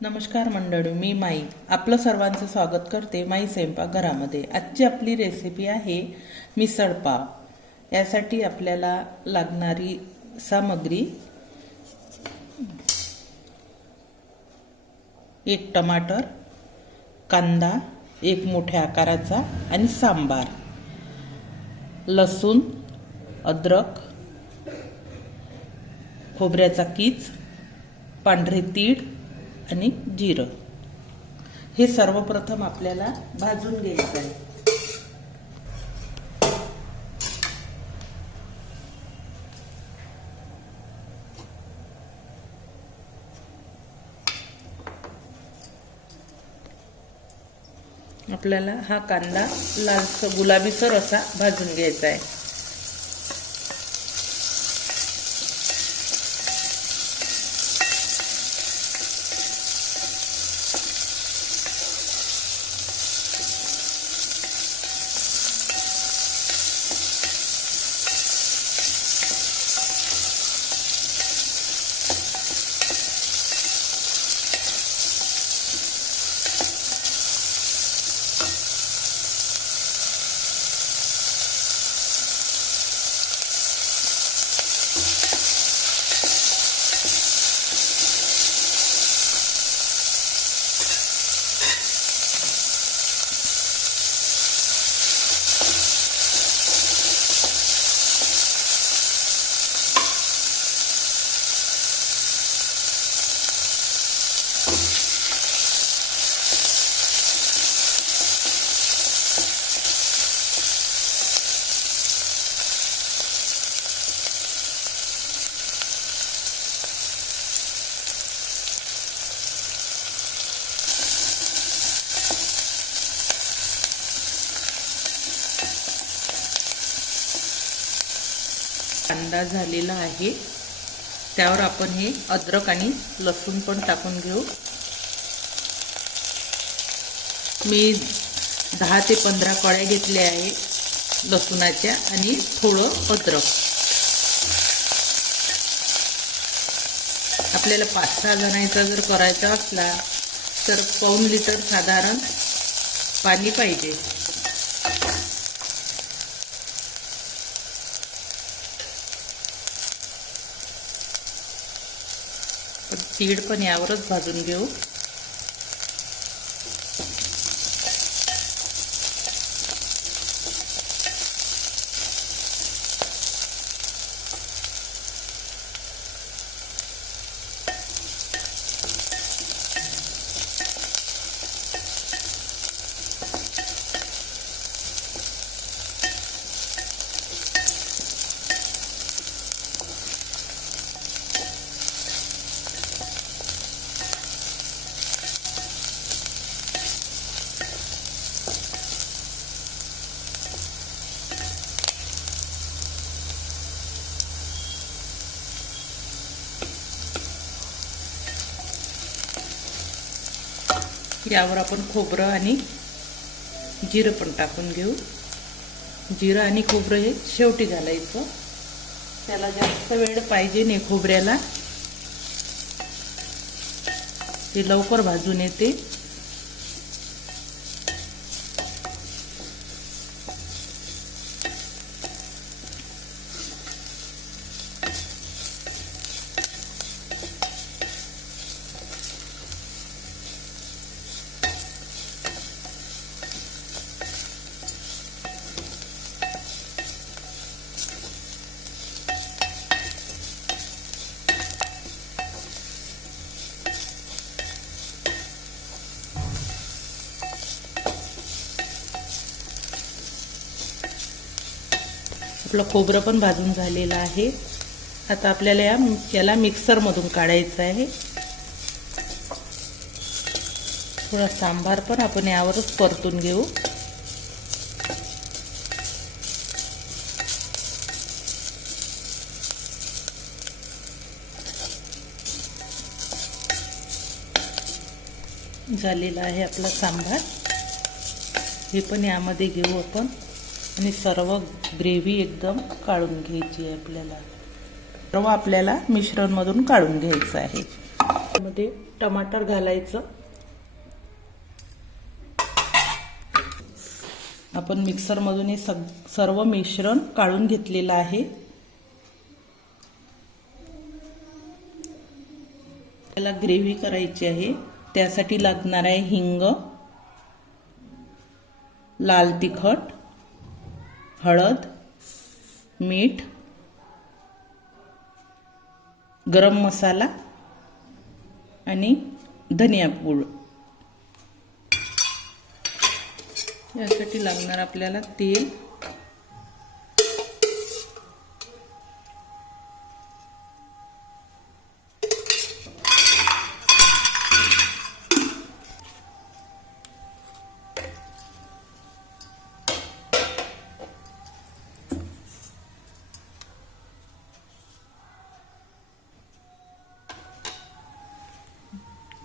नमस्कार मंडळी, मी माई आपलं सर्वांचं स्वागत करते माई स्वयंपाकघरामध्ये। आजची आपली रेसिपी आहे मिसळ पाव। यासाठी आपल्याला लागणारी सामग्री 1 टमाटर, कांदा 1 मोठ्या आकाराचा आणि सांबार, लसूण, अद्रक, खोबऱ्याचा कीस, पांढरे तीळ आणि जिरं। हे सर्वप्रथम आपल्याला भाजून घ्यायचं आहे। आपल्याला हा कांदा लालसर गुलाबीसर असा भाजून घ्यायचा आहे। कांदा झालेला आहे, त्यावर आपण हे अद्रक आणि लसूण पण टाकून घेऊ। मी 10 ते 15 कळ्या घेतल्या आहे लसूणाच्या आणि थोडं अद्रक। आपल्याला 5-6 जणांचा जर करायचा असला तर पाऊण लिटर साधारण पाणी पाहिजे। तीळ पण यावरच भाजून घेऊ। यावर आपण खोबरं आणि जिरं पण टाकून घेऊ। जिरं आणि खोबरं हे शेवटी घालायचं, त्याला जास्त वेळ पाहिजे नाही खोबऱ्याला, ते लवकर भाजून येते। आपलं खोबरं पण भाजून झालेलं आहे। आता आपल्याला याला मिक्सर मधून काढायचं आहे। थोडा सांबार पण आपण यावरच परतून घेऊ। झालेला आहे आपला सांबार, हे पण यामध्ये घेऊ आपण आणि सर्व ग्रेव्ही एकदम काढून घ्यायची आहे। आपल्याला सर्व मिश्रण मधून काढून घ्यायचं आहे। मध्ये टमाटर घालायचं. आपण मिक्सर मधून हे सर्व मिश्रण काढून घेतलेलं आहे. त्याला ग्रेव्ही करायची आहे. त्यासाठी लागणार आहे हिंग, लाल तिखट, हळद, मीठ, गरम मसाला आणि धनिया पूड. यासाठी लागणार आपल्याला तेल,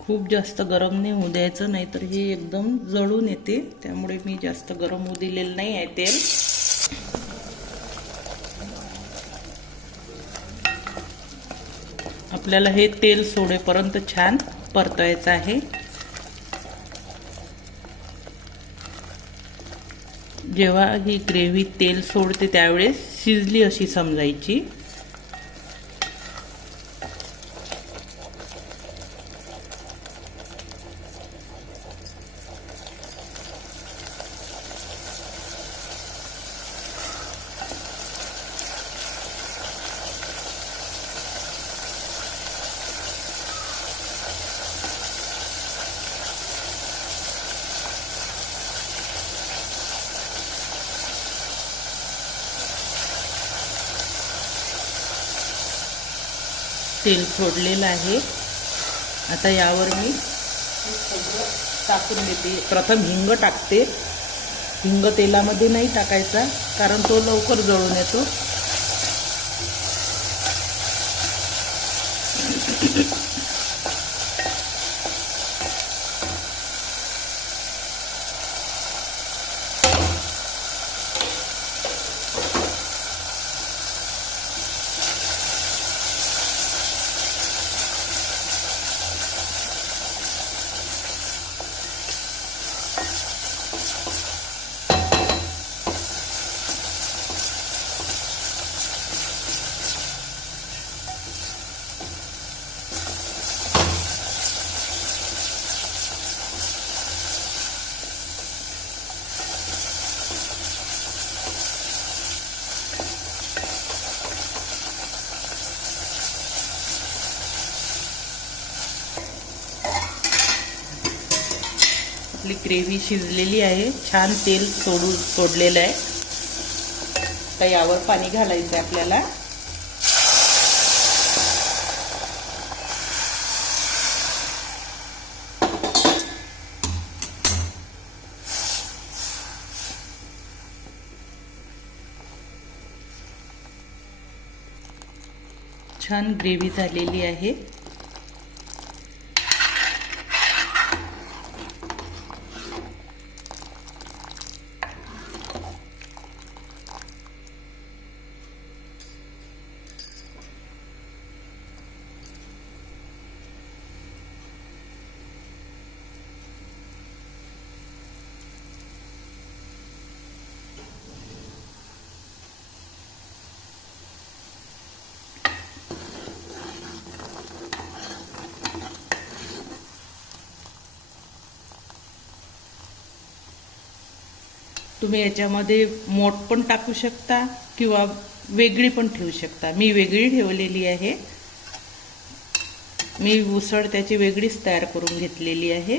खूप जास्त गरम नाही होऊ द्यायचं, नाहीतर हे एकदम जळून येते. त्यामुळे मी जास्त गरम होऊ दिलेलं नाही आहे तेल. आपल्याला हे तेल सोडेपर्यंत छान परतायचं आहे. जेव्हा ही ग्रेव्ही तेल सोडते त्यावेळेस शिजली अशी समजायची. तेल सोडलेलं आहे. आता यावर मी टाकून देते. प्रथम हिंग टाकते. हिंग तेलामध्ये नाही टाकायचा, कारण तो लवकर जळून येतो. आपली ग्रेव्ही शिजलेली आहे. छान तेल सोडलेलं आहे. तर यावर पाणी घालायचं आहे आपल्याला. छान ग्रेव्ही झालेली आहे. तुम्ही याच्यामध्ये मोठ पण टाकू शकता किंवा वेगळी पण ठेवू शकता. मी वेगळी ठेवलेली आहे. मी उसळ त्याची वेगळीच तयार करून घेतलेली आहे.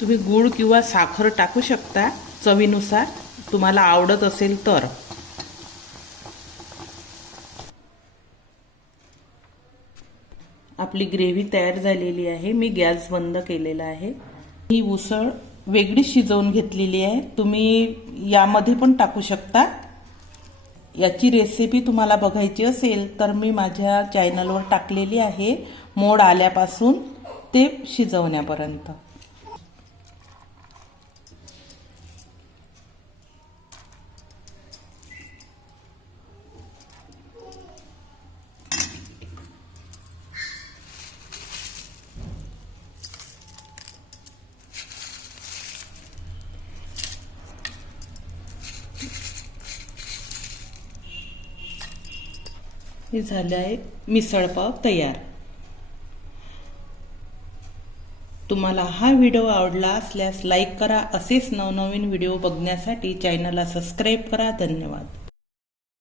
तुम्ही गूळ किंवा साखर टाकू शकता चवीनुसार, तुम्हाला आवडत असेल तर. आपली ग्रेव्ही तयार झालेली आहे. मी गॅस बंद केलेला आहे. ही उसळ वेगळी शिजवून घेतलेली आहे. तुम्ही यामध्ये पण टाकू शकता. याची रेसिपी तुम्हाला बघायची असेल तर मी माझ्या चॅनलवर टाकलेली आहे, मोड आल्यापासून ते शिजवण्यापर्यंत. हे झाले आहे मिसळपाव तयार। तुम्हाला हा व्हिडिओ आवडला असल्यास लाईक करा। असेच नवनवीन व्हिडिओ बघण्यासाठी चॅनलला सबस्क्राईब करा। धन्यवाद।